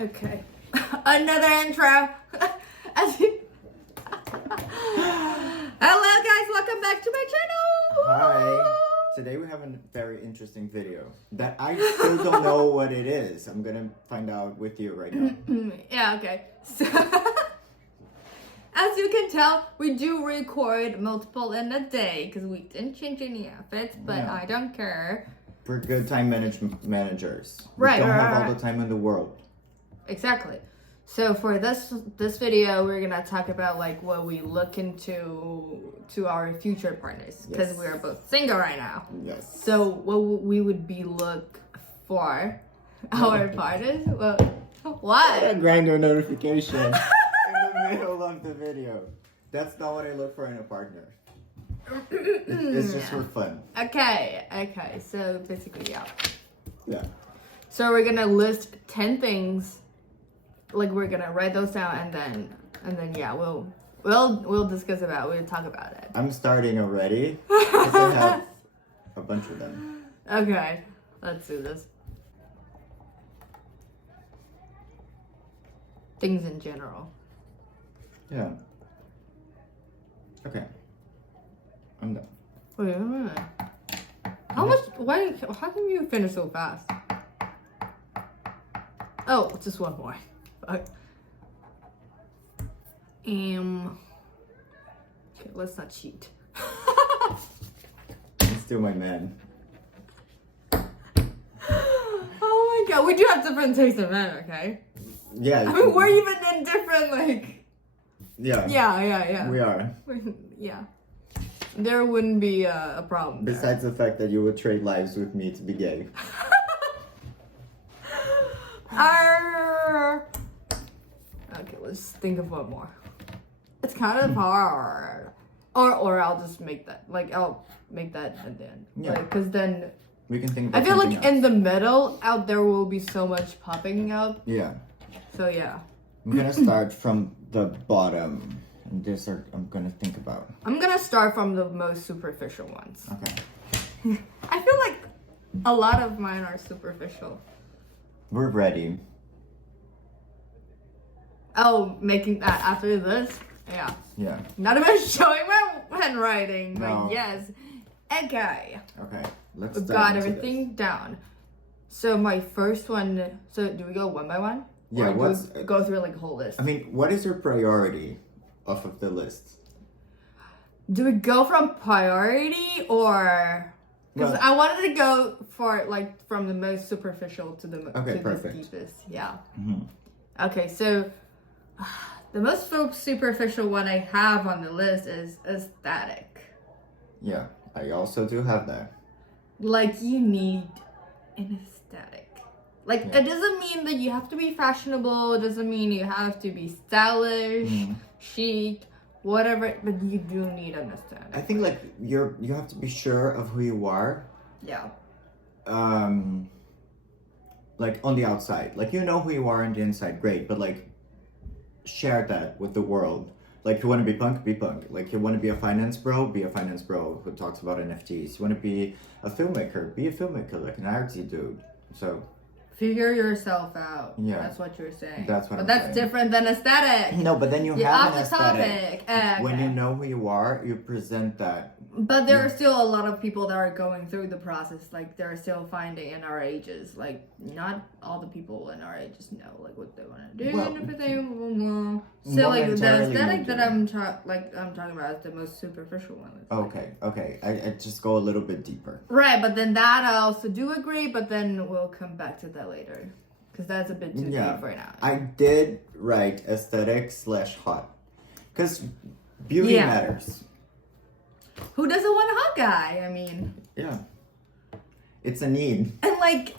Okay. Another intro. Hello guys, welcome back to my channel. Hi. Today we have a very interesting video that I still don't know what it is. I'm gonna find out with you right now. Yeah, okay. So, as you can tell, we do record multiple in a day because we didn't change any outfits, but Yeah. I don't care. We're good time managers. Right, We don't have right. all the time in the world. Exactly. So for this video, we're gonna talk about like what we look into to our future partners because Yes. we are both single right now. Yes. So what we would be look for our partners? Well, what? A grinder notification in the middle of the video. That's not what I look for in a partner. It's just for fun. Okay. So basically, yeah. Yeah. So we're gonna list 10 things. Like we're gonna write those down and then yeah, we'll discuss about it. We'll talk about it. I'm starting already because I have a bunch of them. Okay, let's do this. Things in general. Yeah. Okay. I'm done. Wait a minute. How come you finish so fast? Oh, just one more. Fuck. Okay, let's not cheat. He's still my man. Oh my god, we do have different tastes in men, okay? Yeah. I mean, we're even in different, like... Yeah. Yeah. We are. Yeah. There wouldn't be a problem there. Besides the fact that you would trade lives with me to be gay. Okay, let's think of one more. It's kind of hard. Or I'll just make that. Like, I'll make that and then. Yeah. Like, because then... We can think I about feel like something in the middle, out there will be so much popping out. Yeah. So, yeah. I'm gonna start from the bottom. And these are I'm gonna think about. I'm gonna start from the most superficial ones. Okay. I feel like a lot of mine are superficial. We're ready. Oh, making that after this? Yeah. Yeah. Not even showing my handwriting, but No. yes. Okay. Okay. Let's We've dive got into everything down. So my first one, so do we go one by one? Yeah, Or do what's- we go through like a whole list? I mean, what is your priority off of the list? Do we go from priority or... Because Well- I wanted to go for like from the most superficial to the Okay, to perfect. the deepest. Yeah. Mhm. Okay, so the most superficial one I have on the list is aesthetic. Yeah. I also do have that. Like you need an aesthetic. Like Yeah. it doesn't mean that you have to be fashionable. It doesn't mean you have to be stylish, chic, whatever. But you do need an aesthetic. I think like you have to be sure of who you are. Yeah. Like on the outside, like you know who you are on the inside, great, but like share that with the world. Like you want to be punk, be punk. Like you want to be a finance bro, be a finance bro who talks about NFTs. You want to be a filmmaker, be a filmmaker, like an artsy dude. So Figure yourself out. Yeah. That's what you're saying. That's what But I'm that's saying. different than aesthetic. no, but then you You're have off an the aesthetic. topic. When Okay. you know who you are, you present that. But there are still a lot of people that are going through the process. Like they're still finding in our ages. Like not all the people in our ages know like what they want to do Well, and everything. So like the momentarily aesthetic you that do. I'm talking about is the most superficial one. It's Okay. I just go a little bit deeper. Right, but then that I also do agree. But then we'll come back to that later because that's a bit too deep right now. I did write aesthetic/hot. Because beauty Yeah. matters. Who doesn't want a hot guy? I mean. Yeah. It's a need. And like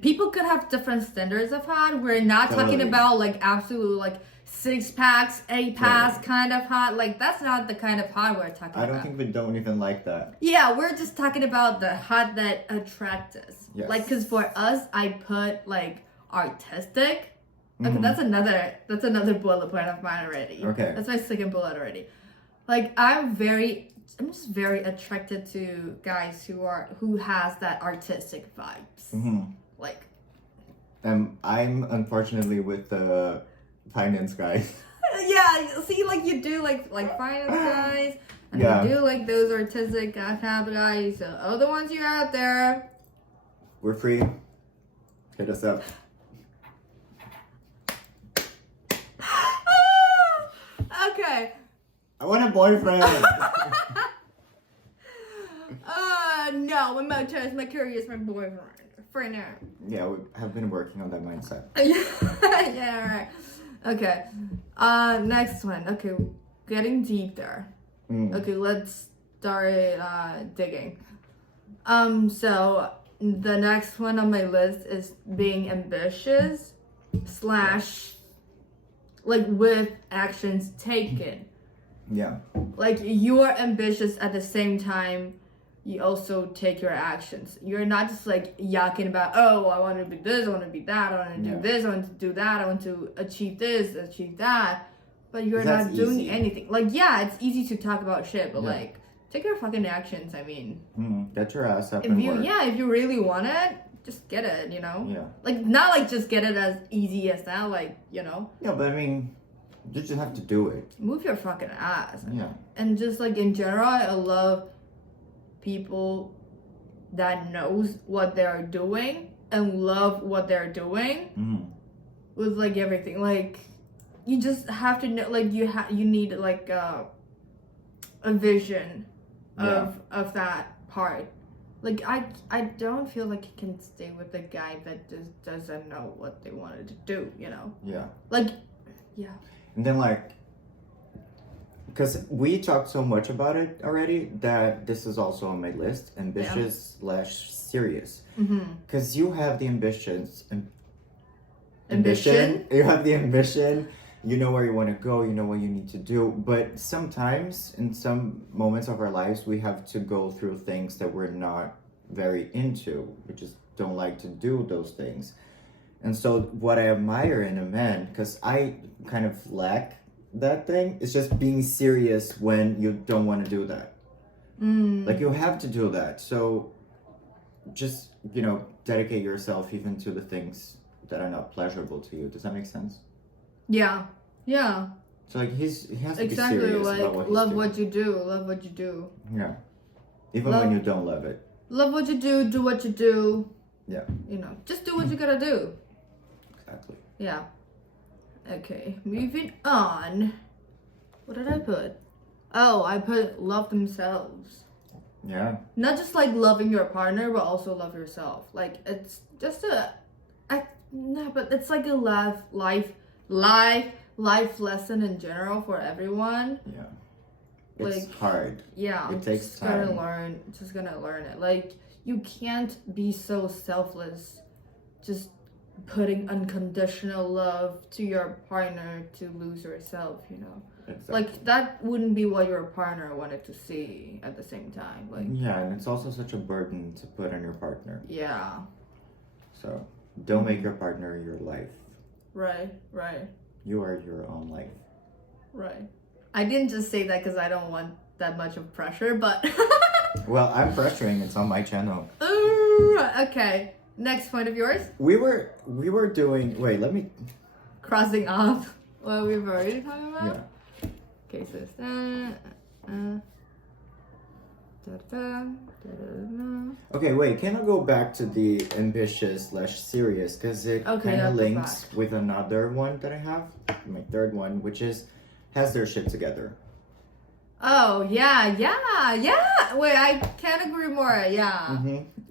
people could have different standards of hot. We're not talking Totally. about like absolute like 6 packs, 8 packs kind of hot. Like that's not the kind of hot we're talking I don't about. think we don't even like that. Yeah, we're just talking about the hot that attracts us. Yes. Like cause for us I put like artistic. Okay, that's another bullet point of mine already. Okay. That's my second bullet already. Like I'm just very attracted to guys who has that artistic vibes. Mm-hmm. Like I'm unfortunately with the finance guys. Yeah, see, like you do like finance guys, and you do like those artistic kind of guys. So all the ones you out there, we're free. Hit us up. Okay. I want a boyfriend. No, my career is my boyfriend for now. Yeah, we have been working on that mindset. Yeah, right. Okay. Next one. Okay, getting deep there. Okay, let's start digging. So the next one on my list is being ambitious / like with actions taken. Yeah. Like you are ambitious at the same time you also take your actions. You're not just like yakking about, oh, I want to be this, I want to be that, I want to do this, I want to do that, I want to achieve this, achieve that. But you're not doing anything. Like, yeah, it's easy to talk about shit, but like, take your fucking actions. I mean, get your ass up and work. Yeah, if you really want it, just get it, you know? Yeah. Like, not like just get it as easy as that, like, you know? Yeah, but I mean, you just have to do it. Move your fucking ass. Yeah. And just like in general, I love people that knows what they're doing and love what they're doing with like everything. Like, you just have to know, like you need like a vision of that part. Like I don't feel like you can stay with a guy that just doesn't know what they wanted to do, you know? Yeah. Like, yeah. And then like, because we talked so much about it already that this is also on my list, ambitious / serious. Because you have the ambitions. Ambition? You have the ambition. You know where you want to go. You know what you need to do. But sometimes, in some moments of our lives, we have to go through things that we're not very into. We just don't like to do those things. And so what I admire in a man, because I kind of lack that thing, is just being serious when you don't want to do that. Like, you have to do that. So just, you know, dedicate yourself even to the things that are not pleasurable to you. Does that make sense? Yeah. Yeah. So like he has to be exactly, serious like, about what he's love doing. what you do. Love what you do. Yeah. Even when you don't love it. Love what you do what you do. Yeah. You know, just do what you gotta do. Exactly. Yeah. Okay, moving on. What did I put? Oh, I put love themselves. Yeah. Not just like loving your partner, but also love yourself. Like, it's just but it's like a life lesson in general for everyone. Yeah. It's like, hard. Yeah. It takes time. Just gonna learn it. Like, you can't be so selfless just putting unconditional love to your partner to lose yourself, you know? Exactly. Like, that wouldn't be what your partner wanted to see at the same time. Like, yeah, and it's also such a burden to put on your partner. Yeah. So don't make your partner your life. Right. You are your own life. Right. I didn't just say that because I don't want that much of pressure, but well, I'm pressuring. It's on my channel. Okay. Next point of yours? We were doing. Wait, let me. Crossing off what we've already talked about. Yeah. Okay, so okay, wait. Can I go back to the ambitious / serious because it kind of links with another one that I have, my third one, which is has their shit together. Oh yeah. Wait, I can't agree more. Yeah.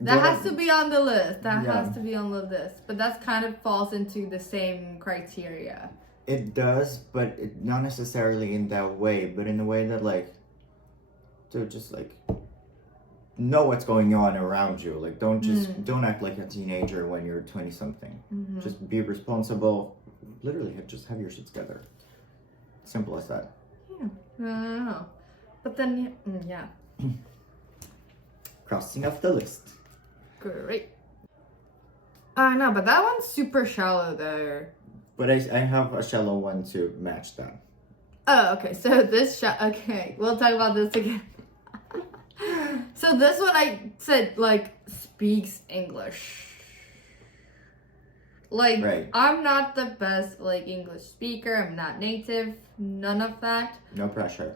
That has to be on the list. Has to be on the list. But that kind of falls into the same criteria. It does, but not necessarily in that way, but in a way that, like, to just, like, know what's going on around you. Like, don't act like a teenager when you're 20-something. Just be responsible. Literally, just have your shit together. Simple as that. Yeah. No. But then, yeah. Crossing off the list. Great. No, but that one's super shallow there. But I have a shallow one to match that. Oh, okay. So this okay, we'll talk about this again. So this one I said, like, speaks English. Like, Right. I'm not the best, like, English speaker. I'm not native. None of that. No pressure.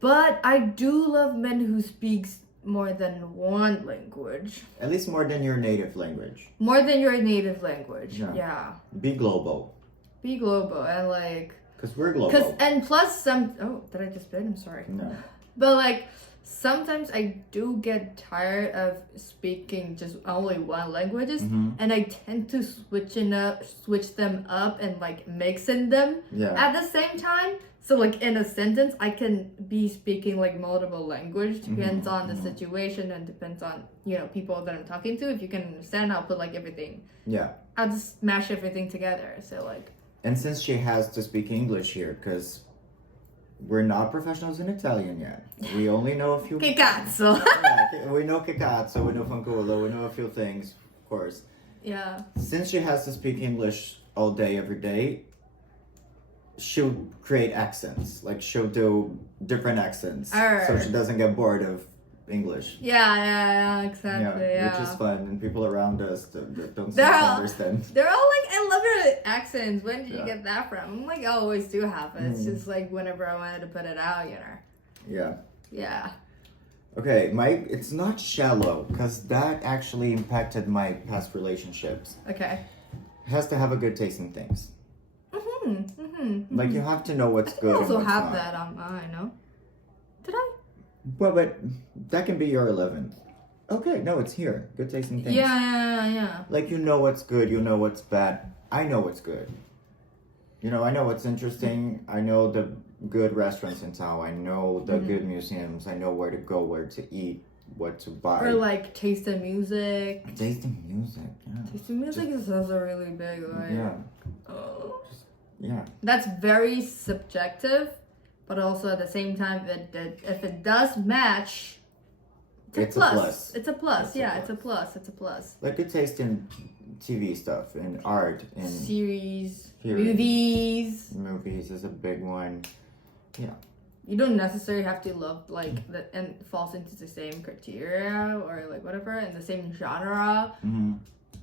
But I do love men who speaks more than one language. At least more than your native language. More than your native language. Yeah. Be global. Be global and like... Because we're global. And plus some... Oh, did I just spit? I'm sorry. No. But like, sometimes I do get tired of speaking just only one languages. And I tend to switch them up and like mixing them at the same time. So like in a sentence, I can be speaking like multiple language. Depends on the situation and depends on, you know, people that I'm talking to. If you can understand, I'll put like everything. Yeah. I'll just mash everything together. So like. And since she has to speak English here, because we're not professionals in Italian yet. We only know a few. Che cazzo? We know che cazzo, we know fanculo, we know a few things, of course. Yeah. Since she has to speak English all day, every day, she'll create accents. Like, she'll do different accents. So she doesn't get bored of English. Yeah, exactly. Which is fun, and people around us that don't seem to understand. They're all like, I love your accents. When did you get that from? I'm like, I always do have it. It's just like whenever I wanted to put it out, you know. Yeah. Okay, it's not shallow, because that actually impacted my past relationships. Okay. It has to have a good taste in things. Like, you have to know what's good and what's not. I also have that on mine, no? Did I? Well, but that can be your 11th. Okay, no, it's here. Good taste in things. Yeah. Like, you know what's good, you know what's bad. I know what's good. You know, I know what's interesting. I know the good restaurants in town. I know the good museums. I know where to go, where to eat, what to buy. Or like taste the music. Tasting music, yeah. Tasting music is also really big, right? Yeah. That's very subjective, but also at the same time, if it does match, it's a plus. It's a plus. It's a plus. Like good taste in TV stuff, in art, in series, movies. Movies is a big one. Yeah. You don't necessarily have to love like that and falls into the same criteria or like whatever in the same genre.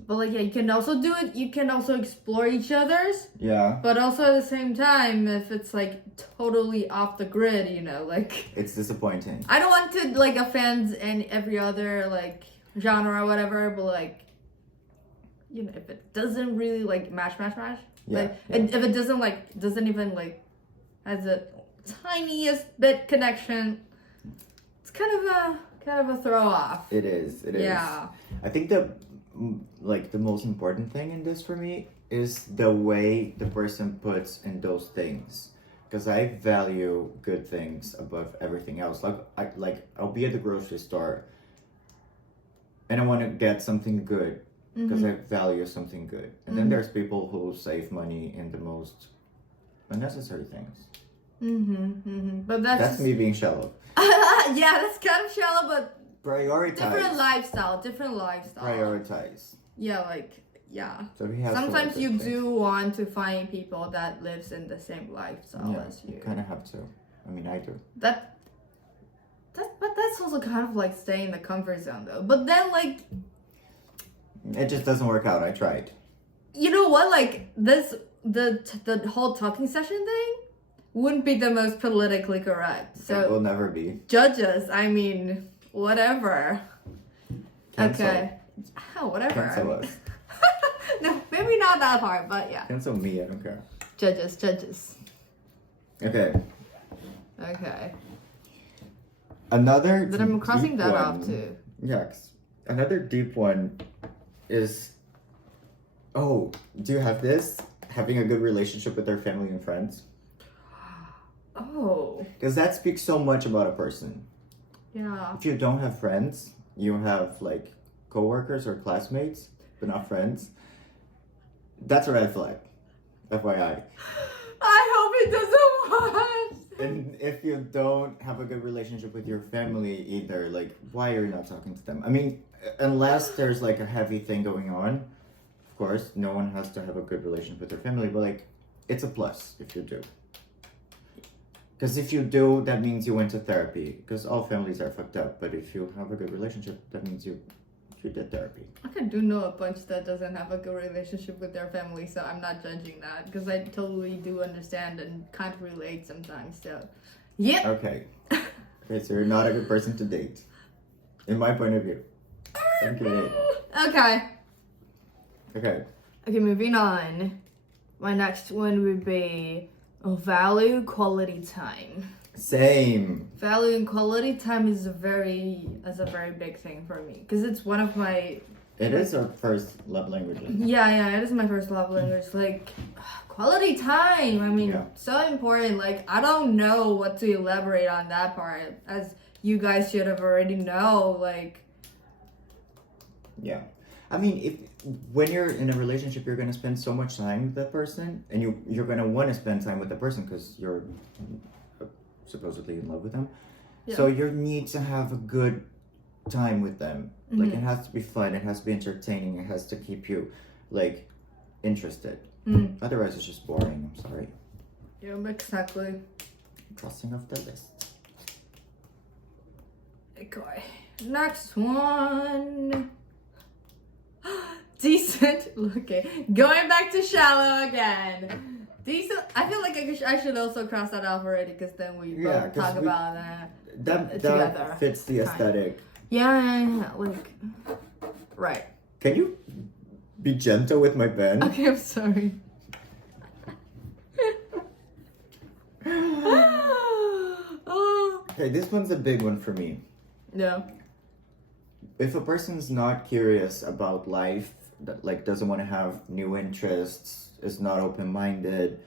But like, yeah, you can also do it. You can also explore each other's. Yeah. But also at the same time, if it's like totally off the grid, you know, like. It's disappointing. I don't want to like offend in every other like genre or whatever, but like, you know, if it doesn't really like match. And if it doesn't even like has a tiniest bit connection, it's kind of a throw off. It is. Yeah. I think the most important thing in this for me is the way the person puts in those things, because I value good things above everything else. I'll be at the grocery store and I want to get something good because I value something good, and then there's people who save money in the most unnecessary things. But that's me being shallow. Yeah, that's kind of shallow, but prioritize. Different lifestyle. Prioritize. Yeah. So he has sometimes you do want to find people that lives in the same lifestyle as you. You kind of have to. I mean, I do. But that's also kind of like staying in the comfort zone though. But then like, it just doesn't work out. I tried. You know what? Like the whole talking session thing wouldn't be the most politically correct. So it will never be. Judge us. I mean, whatever. Cancel. Okay. Oh, whatever. Cancel us. No, maybe not that hard, but yeah. Cancel me. I don't care. Judges. Okay. Another. But I'm crossing that off too. Yeah. Another deep one is. Oh, do you have this? Having a good relationship with their family and friends. Oh. Because that speaks so much about a person. Yeah. If you don't have friends, you have like coworkers or classmates, but not friends. That's a red flag. FYI. I hope it doesn't watch. And if you don't have a good relationship with your family either, like, why are you not talking to them? I mean, unless there's like a heavy thing going on, of course, no one has to have a good relationship with their family, but like, it's a plus if you do. Because if you do, that means you went to therapy. Because all families are fucked up. But if you have a good relationship, that means you you did therapy. I do know a bunch that doesn't have a good relationship with their family, so I'm not judging that because I totally do understand and can't relate sometimes. So, yeah. Okay. Okay, so you're not a good person to date, in my point of view. Okay. Okay, moving on. My next one would be value quality time. Same. Value and quality time is a very big thing for me because it's one of my. It is our first love language. Yeah, it is my first love language. Like, quality time. I mean, so important. Like, I don't know what to elaborate on that part, as you guys should have already know. Like, yeah, I mean, when you're in a relationship, you're gonna spend so much time with that person, and you're gonna want to spend time with the person because you're supposedly in love with them. Yeah. So you need to have a good time with them. Mm-hmm. Like, it has to be fun, it has to be entertaining, it has to keep you like interested. Mm-hmm. Otherwise it's just boring. I'm sorry. Yeah, exactly. Crossing off the list. Okay, next one. Decent. Okay, going back to shallow again. Decent. I feel like I should also cross that off already because then we both talk about that that fits the aesthetic. Yeah, like, right. Can you be gentle with my pen? Okay, I'm sorry. Okay, this one's a big one for me. Yeah. If a person's not curious about life, like doesn't want to have new interests, is not open-minded,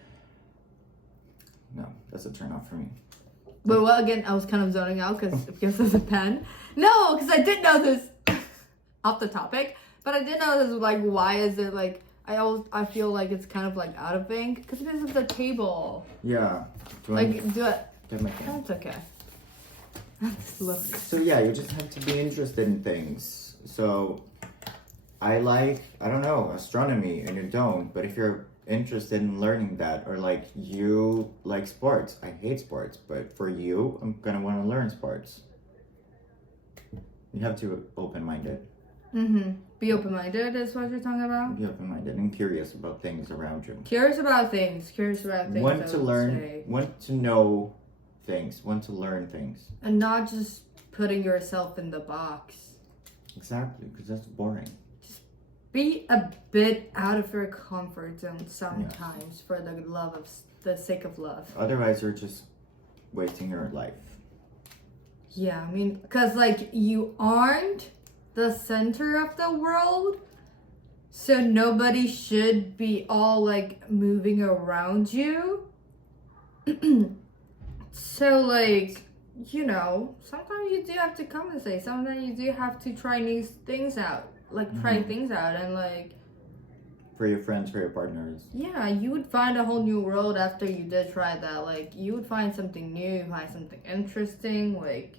no, that's a turn off for me. But well, again, I was kind of zoning out because of the pen. No, because I did know this off the topic, but I did know this. Like, why is it like I feel like it's kind of like out of sync because of the table. Yeah. Do it. That's okay. Look. So yeah, you just have to be interested in things. So I don't know, astronomy, and you don't, but if you're interested in learning that, or like you like sports, I hate sports, but for you, I'm gonna want to learn sports. You have to be open-minded. Mm-hmm. Be open-minded is what you're talking about? Be open-minded and curious about things around you. Curious about things. Want to learn, want to know things, want to learn things. And not just putting yourself in the box. Exactly, because that's boring. Just be a bit out of your comfort zone sometimes for the sake of love. Otherwise, you're just wasting your life. Yeah, I mean, because like you aren't the center of the world, so nobody should be all like moving around you. So like, you know, sometimes you do have to compensate. Sometimes you do have to try new things out. Like, try things out and like... For your friends, for your partners. Yeah, you would find a whole new world after you did try that. Like, you would find something new, find something interesting, like,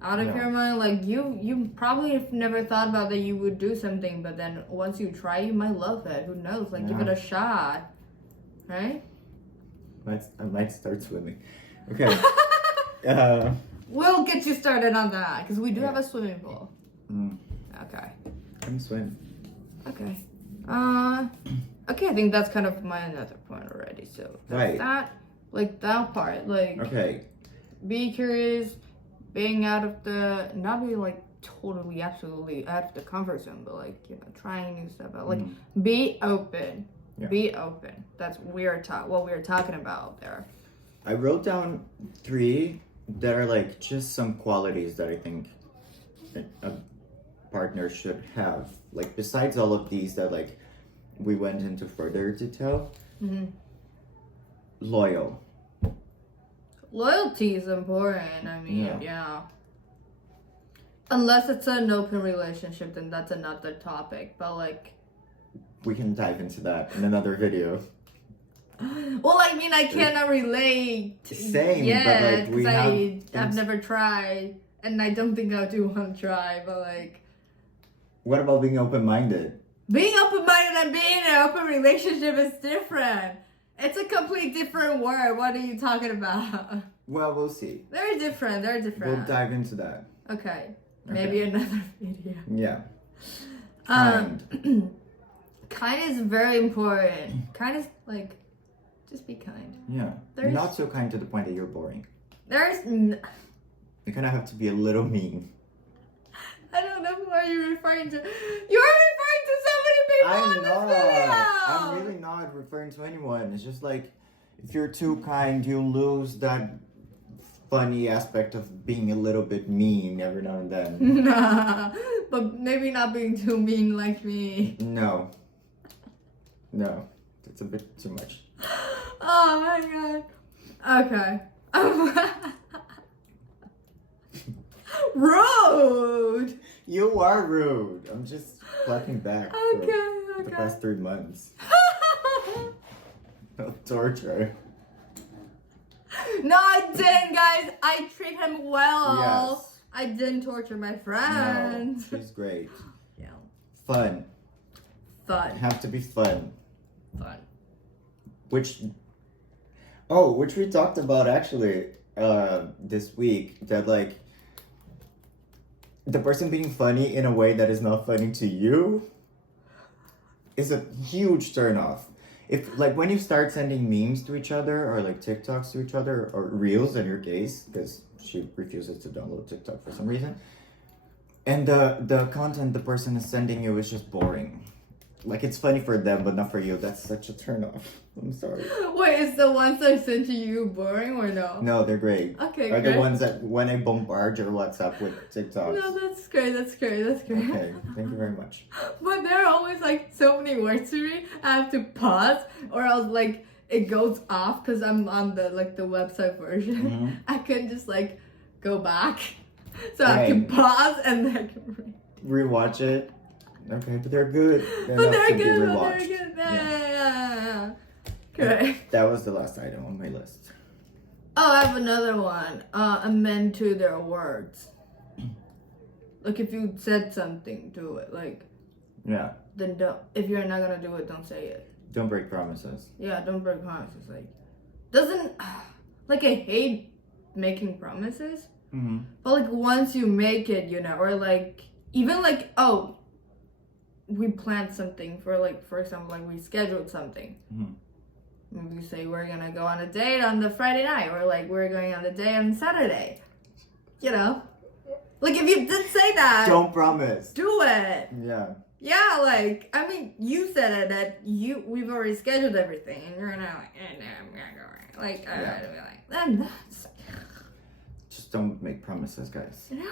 out of your mind. Like, you probably have never thought about that you would do something, but then once you try, you might love it. Who knows? Like, give it a shot. Right? I might start swimming. Okay. We'll get you started on that because we do have a swimming pool. Okay. Can swim. Okay. Okay, I think that's kind of my another point already. So that, like that part, like be curious, being out of the, not be like totally, absolutely out of the comfort zone, but like, you know, trying new stuff out. Like, be open. Yeah. Be open. That's what we were talking about there. I wrote down 3 that are like just some qualities that I think a partner should have. Like, besides all of these that like we went into further detail. Loyal. Loyalty is important. I mean, yeah. Unless it's an open relationship, then that's another topic. But like, we can dive into that in another video. Well, I mean, I cannot relate. Same, yet, but like I've never tried, and I don't think I do want to try. But like, what about being open-minded? Being open-minded and being in an open relationship is different. It's a complete different word. What are you talking about? Well, we'll see. They're different. We'll dive into that. Okay. Maybe another video. Yeah. Kind is very important. Kind is like, just be kind. Yeah. Not so kind to the point that you're boring. You kind of have to be a little mean. I don't know who are you referring to. You're referring to so many people in this video. I'm really not referring to anyone. It's just like, if you're too kind, you lose that funny aspect of being a little bit mean every now and then. Nah, but maybe not being too mean like me. No, it's a bit too much. Oh my god. Okay. Rude. You are rude. I'm just plucking back for the past 3 months. No torture. No, I didn't, guys. I treat him well. Yes. I didn't torture my friend. No, she's great. Yeah. Fun. Fun. Have to be fun. Fun. Which we talked about actually this week, that like the person being funny in a way that is not funny to you is a huge turnoff. If like when you start sending memes to each other or like TikToks to each other, or reels in your case, because she refuses to download TikTok for some reason, and the content the person is sending you is just boring. Like, it's funny for them, but not for you. That's such a turnoff. I'm sorry. Wait, is the ones I sent to you boring or no? No, they're great. Okay, Are great. the ones that when I bombard your WhatsApp with TikToks. No, that's great. Okay, thank you very much. But there are always like so many words to me. I have to pause, or else like it goes off because I'm on the website version. Mm-hmm. I can just like go back, so I can pause and then I can rewatch it. Okay, but they're good. They're good. Yeah. Correct. That was the last item on my list. Oh, I have another one. Amend to their words. Like if you said something, do it. Like, yeah. Then don't. If you're not gonna do it, don't say it. Don't break promises. Yeah, don't break promises. Like, doesn't like I hate making promises. Mm-hmm. But like once you make it, you know, or like even like we planned something for like, for example, like we scheduled something. Mm-hmm. Maybe we say we're gonna go on a date on the Friday night, or like we're going on a date on Saturday. You know, like if you did say that, don't promise. Do it. Yeah. Yeah, like I mean, you said it that we've already scheduled everything, and you're not like, no, I'm gonna go. Like, yeah. Then that's. Just don't make promises, guys. No.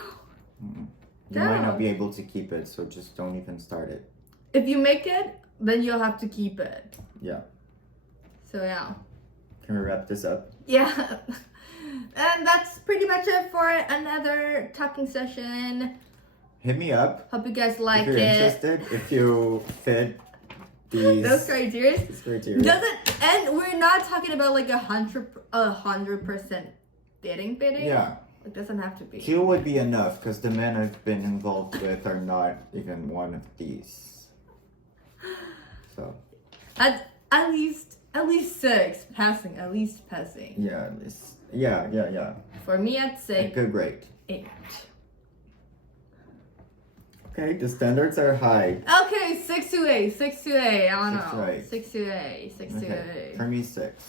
Mm-hmm. You might not be able to keep it, so just don't even start it. If you make it, then you'll have to keep it. Yeah. So yeah. Can we wrap this up? Yeah. And that's pretty much it for another talking session. Hit me up. Hope you guys like if you're interested, if you fit those criteria. And we're not talking about like 100% dating. Yeah. It doesn't have to be. Q would be enough, because the men I've been involved with are not even one of these. So. At least 6 passing. At least passing. Yeah, at least. Yeah. For me, I'd say a good grade. 8. Okay, the standards are high. Okay, 6 to 8. I don't know. 6 to 8. For me, 6.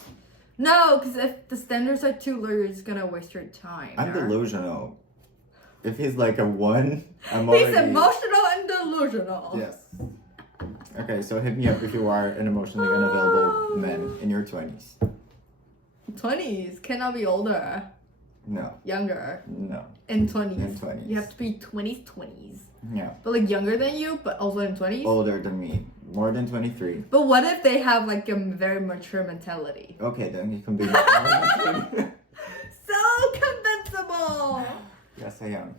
No, because if the standards are too low, you're just gonna waste your time. I'm delusional. If he's like a 1, I'm already... He's emotional and delusional. Yes. Okay, so hit me up if you are an emotionally unavailable man in your 20s. 20s? Cannot be older. No. Younger. No. In 20s. In 20s. You have to be 20s. Yeah. But like younger than you, but also in 20s? Older than me. More than 23. But what if they have like a very mature mentality? Okay, then you can be more than 20. So convincible! Yes, I am.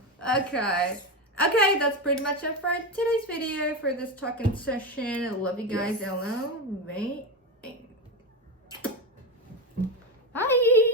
Okay, that's pretty much it for today's video, for this talking session. I love you guys. Yes. I love you. Bye.